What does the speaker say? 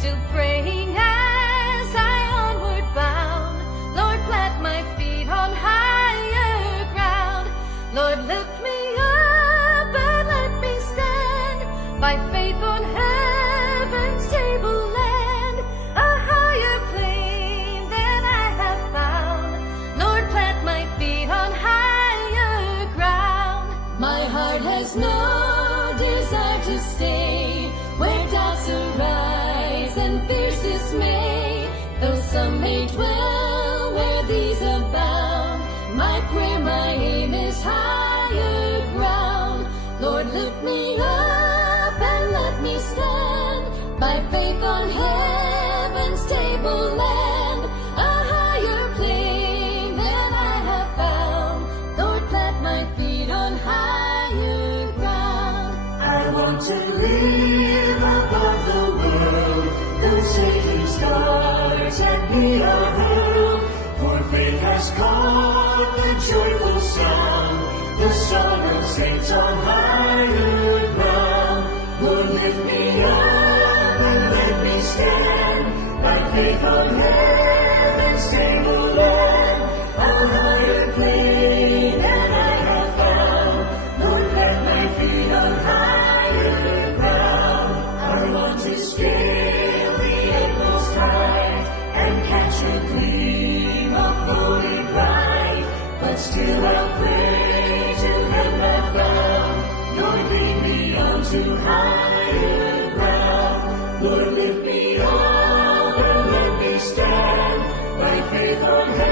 still praying as I onward bound. Lord, plant my feet on higher ground. Lord, lift me up and let me stand by faith on heaven's tableland, a higher plane than I have found. Lord, plant my feet on higher ground. My heart has no desire to stay where doubts arise and fears dismay. Though some may dwell where these abound, my prayer, my aim is higher ground. Lord, lift me up and let me stand by faith on heaven's tableland, a higher plane than I have found. Lord, plant my feet on higher ground. I want to live above the world, though Satan's darts at me are hurled. For faith has caught the joyful sound, the song of saints on higher ground. Lord, lift me up and let me stand by faith on heaven's tableland, a higher plane than I have found. Lord, plant my feet on higher ground. I want to scale the utmost height and catch a gleam of glory bright, but still I'll pray till heaven I found. Lord, lead me on to higher ground. Lord, lift me up and let me stand by faith on heaven.